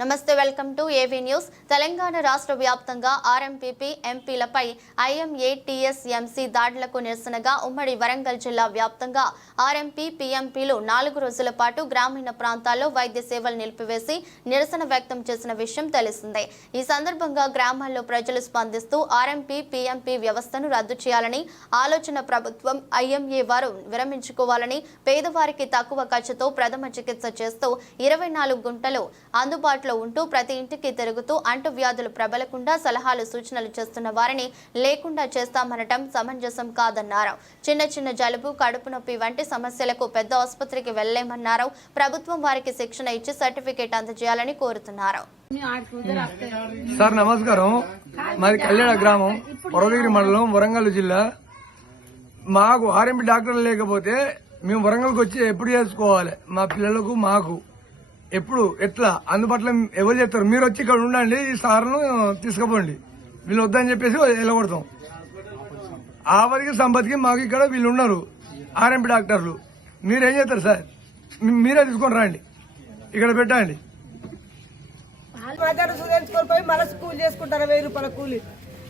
నమస్తే welcome to AV news. Telangana రాష్ట్ర వ్యాప్తంగా ఆర్ఎంపీపీ ఎంపీలపై ఐఎంఏటీఎస్ఎంసీ దాడులకు నిరసనగా ఉమ్మడి వరంగల్ జిల్లా వ్యాప్తంగా ఆర్ఎంపీ పీఎంపీలు నాలుగు రోజుల పాటు గ్రామీణ ప్రాంతాల్లో వైద్య సేవలు నిలిపివేసి నిరసన వ్యక్తం చేసిన విషయం తెలిసిందే. ఈ సందర్భంగా గ్రామాల్లో ప్రజలు స్పందిస్తూ ఆర్ఎంపీ పీఎంపీ వ్యవస్థను రద్దు చేయాలని ఆలోచన ప్రభుత్వం ఐఎంఏ వారు విరమించుకోవాలని పేదవారికి తక్కువ ఖర్చుతో ప్రథమ చికిత్స చేస్తూ ఇరవై నాలుగు గుంటలు అందుబాటులో ఉంటూ ప్రతి ఇంటికి తిరుగుతూ అంటువ్యాధులు ప్రబలకుండా సలహాలు సూచనలు చేస్తున్న వారిని లేకుండా చేస్తామనటం సమంజసం కాదన్నారు. చిన్న చిన్న జలుబు కడుపు నొప్పి వంటి సమస్యలకు పెద్ద ఆసుపత్రికి వెళ్ళేమన్నారు. ప్రభుత్వం వారికి శిక్షణ ఇచ్చి సర్టిఫికేట్ అందజేయాలని కోరుతున్నారు. సార్ నమస్కారం. మాది కళ్యాణ గ్రామం వరదగిరి మండలం వరంగల్ జిల్లా. మాకు ఆర్ఎంపీ డాక్టర్లు లేకపోతే మేము వరంగల్కి వచ్చి ఎప్పుడు చేసుకోవాలి? మా పిల్లలకు మాకు. ఎప్పుడు ఎట్లా? అందుబాటులో ఎవరు చెప్తారు మీరు వచ్చి ఇక్కడ ఉండండి ఈ సార్ను తీసుకుపోండి. వీళ్ళు వద్దని చెప్పేసి వెళ్ళగొడతాం. ఆవరికి సంపత్కి మాకు ఇక్కడ వీళ్ళు ఉన్నారు ఆర్ఎంపీ డాక్టర్లు. మీరేం చేస్తారు సార్? మీరే తీసుకొని రండి. ఇక్కడ పెట్టండి. మధ్యాహ్నం సూదించుకొని పోయి మళ్ళీ స్కూల్ చేసుకుంటారు వెయ్యి రూపాయల కూలి?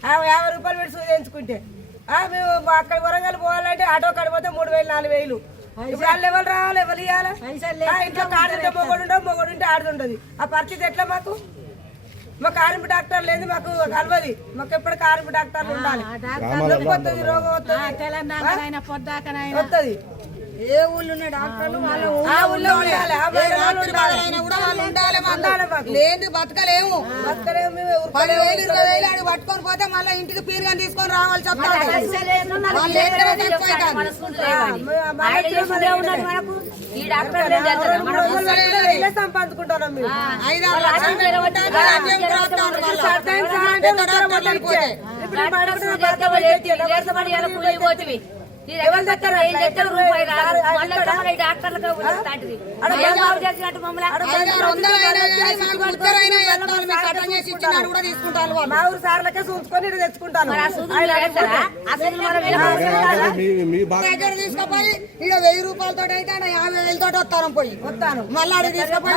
యాభై రూపాయలు పెట్టి సూదించుకుంటే మేము అక్కడ వరంగల్ పోవాలంటే ఆటో కడిపోతే మూడు వేలు నాలుగు వేలు. ఇప్పుడు వాళ్ళు ఎవరు రావాలి ఎవరు ఇవ్వాలి ఇంట్లో ఆడుంటే మొగడు ఉంటే మొగడు ఉంటే ఆడుతుంటది. ఆ పరిస్థితి ఎట్లా మాకు? మాకు ఆర్మీ డాక్టర్ లేదు మాకు కలవది. మాకు ఎప్పుడు ఆర్మీ డాక్టర్లు ఉండాలి. రోగం వస్తుంది. తెలంగాణ పొద్దాకనైనా. వస్తుంది. ఏ ఊళ్ళో డాక్టర్లు? వాళ్ళ ఆ ఊళ్ళో ఉండాలి. ఊళ్ళో ఉండాలి కూడా వాళ్ళు ఉండాలి మాకు. లేని బతకలేము. పదివేలు ఇరవై వేలు ఆడు పట్టుకొని పోతే మళ్ళీ ఇంటికి పీరుగా తీసుకొని రావాలి చెప్తాడు వాళ్ళు అవుతుంది. ఇల్లే మళ్ళా. మా ఊరు సార్లకే చూసుకొని తెచ్చుకుంటాను తీసుకుపోయి ఇక్కడ వెయ్యి రూపాయలతో అయితే యాభై వేలతో వస్తాను పోయి. వస్తాను. మళ్ళీ తీసుకుపోయి.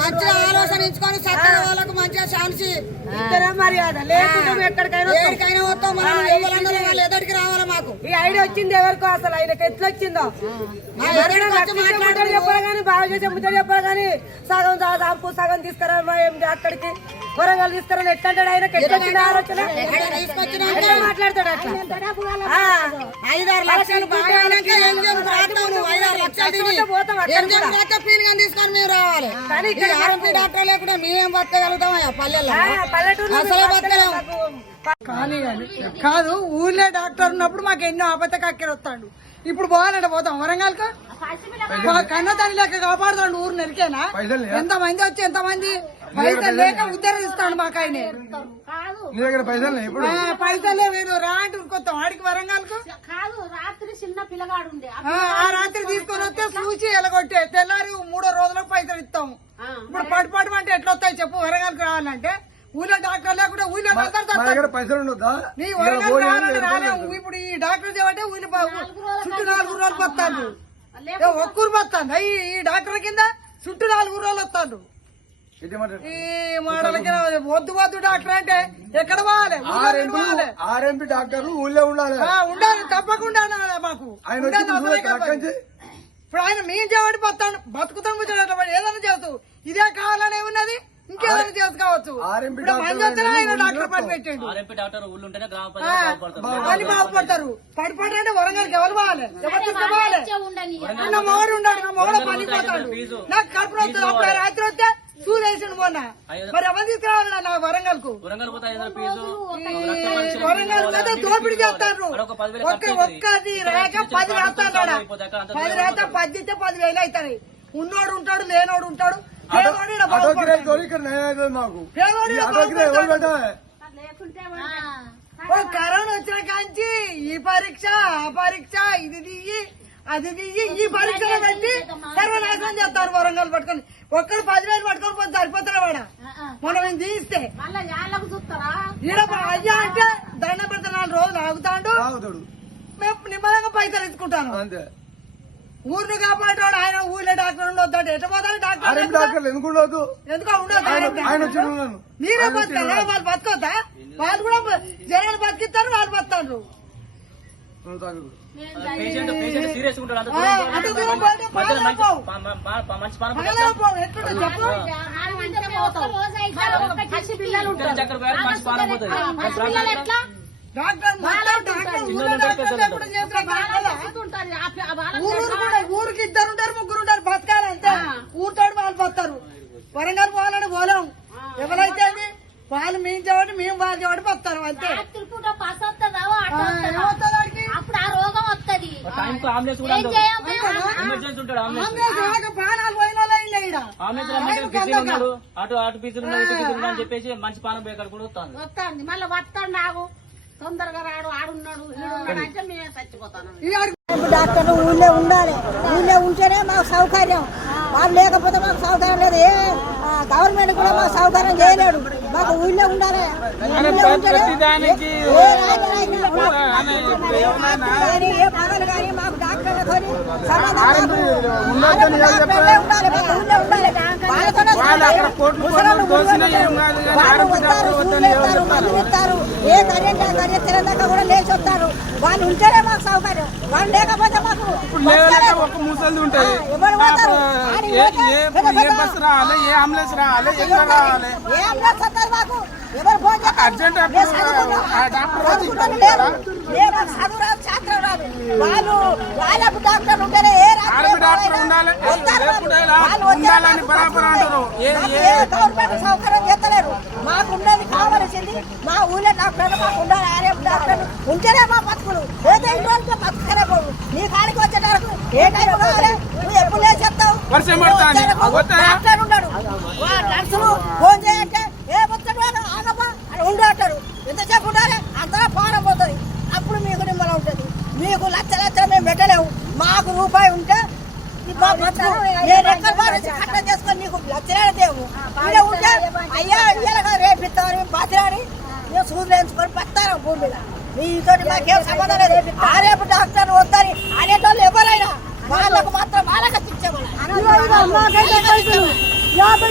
మంచిగా ఆలోచన ఇచ్చుకొని చక్కగా వాళ్ళకు మంచిగా ఛాన్స్ ఇద్దరే మర్యాద లేకుంటే మేము ఎక్కడికైనా వస్తాం. మనం ఎవరందరూ వాళ్ళు ఎదుటికి రావాలి? మాకు ఈ ఐడియా వచ్చింది ఎవరికో అసలు ఆయనకి ఎట్లా వచ్చిందో? చెప్పాలి కానీ బాగా చేసే ముచ్చట చెప్పాలి కానీ సగం దాదాపు సగం తీసుకురా ఏంటి అక్కడికి? వరంగల్ తీసుకురా ఎట్లా అంటాడు ఆయనకి? ఎట్లా వచ్చింది ఆలోచన? ఎట్లా మాట్లాడతాడు. ఐదారు లక్షలు తీసుకొని మేము రావాలి. డాక్టర్ లేకుండా మేమేం బతకగలుగుతామయ్యా పల్లెల్లో? అసలే బతకలేము కానీ కాదు ఊళ్ళో డాక్టర్ ఉన్నప్పుడు మాకు ఎన్నో ఆపత్తి కక్కెర వస్తాడు. ఇప్పుడు పోవాలంటే పోతాం. వరంగల్కు? కన్న తల్లి లెక్క కాపాడుతాడు ఊరు నెరికేనా? ఎంత మంది వచ్చి ఎంత మంది పైసలు లేక ఉద్దరం ఇస్తాడు మాకు ఆయన పైసలు వేరు రా అంటే ఉరుకొస్తాం ఆడికి వరంగల్కు? కాదు రాత్రి చిన్న పిల్లగాడు ఉండే ఆ, రాత్రి తీసుకొని వస్తే చూసి ఎలగొట్టే. తెల్లారి మూడో రోజులకు పైసలు ఇస్తాం ఇప్పుడు పడి పడి అంటే ఎట్లా వస్తాయి చెప్పు. వరంగల్కి రావాలంటే ఊళ్ళో డాక్టర్ లేకుండా ఊళ్ళో మా పడతారు దగ్గర పైసలు ఉండొద్దా? ఇప్పుడు ఈ డాక్టర్ చేయబట్టే ఊళ్ళో చుట్టూ నాలుగు రోజులు వస్తాను. ఒక్కూరు వస్తాను. ఈ ఈ డాక్టర్ కింద చుట్టూ నాలుగు రోజులు వస్తాను. ఈ మోడల్ కింద వద్దు వద్దు డాక్టర్ అంటే ఎక్కడ పోవాలి? ఆర్ఎంపీ డాక్టర్లు ఊళ్ళో ఉండాలి. ఆ, ఉండాలి. తప్పకుండా మాకు. ఇప్పుడు ఆయన మేము చేయబట్టి బతాను బతుకుతాం కూర్చోడం ఏదైనా చేస్తూ. ఇదే కావాలని ఏమున్నది ఇంకేదైనా చేసుకోవచ్చు. ఆర్ఎంపీ ఇప్పుడు డాక్టర్ మంది వచ్చినా ఆయన ఊళ్ళో డాక్టర్ పని ఉంటాం. పెట్టిండు ఆర్ఎంపీ డాక్టర్ ఊళ్ళు ఉంటేనే గ్రామ ఆ, ప్రజలు బాగుపడతారు. వాళ్ళు బాగుపడతారు. పడిపడి అంటే వరంగల్కి ఎవరు పోవాలి? ఎవరు తీసుకోవాలి ఉండని నా మొగడు ఉన్నాడు నా మొగడు పని పోతాడు నాకు కడుపు వస్తుంది అప్పుడు రాత్రి వస్తే సూర్యేషన్ మొన్న. మరి ఎవరు తీసుకురావాలి నా వరంగల్కు వరంగల్ వరంగల్ దోపిడీ చేస్తారు. పదివేలు ఒక్క. ఒక్కది రాక పది రాస్తాడు పది రాత పది ఇస్తే పది వేలు అవుతాయి. ఉన్నోడు ఉంటాడు లేనోడు ఉంటాడు. ఆటో. కిరాయి తోలి ఇక్కడ న్యాయం అవుతుంది మాకు. ఈ ఈడ ఆటో కిరాయి ఎవరు కరోనా వచ్చిన కాంచి ఈ పరీక్ష ఆ పరీక్ష ఇది దిగి అది దిగి ఈ పరీక్షలు పెట్టి సర్వనాశనం చేస్తారు వరంగల్ పట్టుకొని. ఒక్కడు పదివేలు పట్టుకొని పోతే సరిపోతాడు వాడ? మనం తీస్తే. మళ్ళా యాళ్ళకు చూస్తారా? ఈడ అయ్యా అంటే దండ పెడితే నాలుగు రోజులు ఆగుతాడు. మేము నిమ్మలంగా పైసలు ఇచ్చుకుంటాను. అంతే. ఊరిని కాపాడేవాడు ఆయన ఊళ్ళో డాక్టర్ ఉండొద్దు ఎట్ట పోతారు డాక్టర్ డాక్టర్లు ఎందుకు ఉండదు ఎందుకో ఉండదు ఆయన ఆయన వచ్చి ఉన్నాను మీరే బతకాలా. వాళ్ళు బతకొద్దా? వాళ్ళు కూడా జనాలు బతికిస్తారు వాళ్ళు పసి పిల్లలు ఊరికి ఇద్దరు ఉంటారు ముగ్గురు ఉంటారు బతకాలి అంతే. ఊరితోటి వాళ్ళు బతారు వరంగల్ పోవాలని పోలేం. ఎవరైతే అది వాళ్ళు మేము చెబట్టి మేము వాళ్ళు చెబట్టి బతారు అంతే. అటు అటు అని చెప్పేసి మంచి పానం పోయి అక్కడ కూడా వస్తాను వస్తాంది. మళ్ళీ వస్తాడు నాకు. తొందరగా రాడు ఆడున్నాడు ఈడున్నాడు అంటే మేమే చచ్చిపోతాను. ఈ ఆడికి డాక్టర్లు ఊళ్ళో ఉండాలి. ఊళ్ళో ఉంటేనే మాకు సౌకర్యం. వాళ్ళు లేకపోతే మాకు సౌకర్యం లేదు. ఏ గవర్నమెంట్ కూడా మాకు సౌకర్యం చేయలేడు. మాకు ఊళ్ళో ఉండాలి. ఊళ్ళో ఉంటేనే ఏ పగలు కానీ మాకు డాక్టర్లు కొని సమాధానం మాకు డాక్టర్లే ఉండాలి. వాళ్ళు ఇస్తారు ఏ కరెంట్ ఆ కరెంట్ తినదాకా కూడా లేచి వస్తారు. వాళ్ళు ఉంటేనే మాకు సౌకర్యం. వాళ్ళు లేకపోతే మాకు ఒక ముసలి ఉంటుంది. ఆ, ఎవరు పోతారు? ఆడికి ఏ పోతే ఏ పెద్ద ఏ పెద్ద- బస్ రావాలి? ఏ అంబులెన్స్ రావాలి? ఎక్కడ రావాలి? ఏ అంబులెన్స్ వస్తుంది మాకు? ఎవరు ఫోన్ చేస్తారు? అర్జెంట్ మేము అప్పుడు చదువుకున్నాం. ఆ డాక్టర్ చదువు రాదు, శాస్త్రం రాదు. వాళ్ళు వాళ్ళకు డాక్టర్ ఉంటేనే ఉండాలని బరాబర్ అంటారు. గవర్నమెంట్ సౌకర్యం చేస్తలేరు. మాకు ఉన్నది కావాల్సింది మా ఊళ్ళో డాక్టర్లు మాకు ఉండాలి ఆర్ఎం డాక్టర్లు ఉంటేనే మా బతుకులు. ఏదో ఇంటి వాళ్ళకి బతుకునే పోవు. నీ కాడికి వచ్చేటరకు ఏ టైం కావాలి నువ్వు ఎప్పుడు లేచేస్తావు? డాక్టర్ ఉన్నాడు నర్సులు ఫోన్ చేయంటే ఏ వచ్చాడు ఆగమ్మా అని ఉండాటారు ఎంతసేపు ఉండాలి? అంతగా పానం పోతుంది. అప్పుడు మీకు నిమ్మలం ఉంటుంది. మీకు లక్ష లక్షలు మేము పెట్టలేము. మాకు రూపాయి ఉంటే మా బతుకు నేను పారేసి కట్టం చేసుకొని నీకు లక్షలే దేవు ఇలా ఉంటే అయ్యా ఇయ్యాలగా రేపు ఇస్తామని బాధ్యని మేము సూదులు వేయించుకొని పెడతారు భూమి మీద మీతో మాకేం సంబంధం లేదు. ఆ. రేపు డాక్టర్ వద్దని అనేటోళ్ళు ఎవరైనా వాళ్ళకు మాత్రం వాళ్ళకి యాభై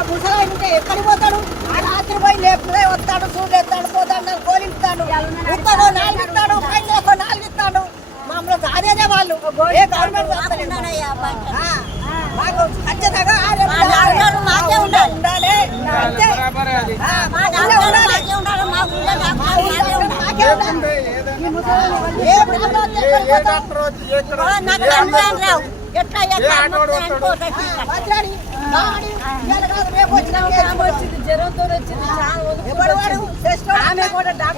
ఎక్కడికి పోతాడు? ఆ రాత్రి పోయి లేపుదే వస్తాడు చూడేస్తాడు పోతాడు కోలిస్తాడు ఉత్తడు నాలుగు ఇస్తాడు పైన ఒక నాలుగు ఇస్తాడు మమ్మల్ని అదేదే వాళ్ళు. ఏ గవర్నమెంట్ మాకు ఖచ్చితంగా మాకే ఉండాలి. ఉండాలి. అంతే. ఎట్లా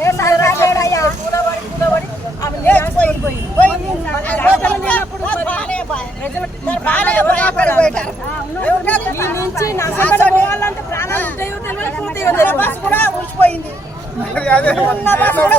ఏ ఆమె లేచిపోయి, పోయింది. ఆ రోజులు లేనప్పుడు బాగానే బాయ్. మరి బాగానే బస్సు కూడా ఊసిపోయింది ఉన్న బస్సు కూడా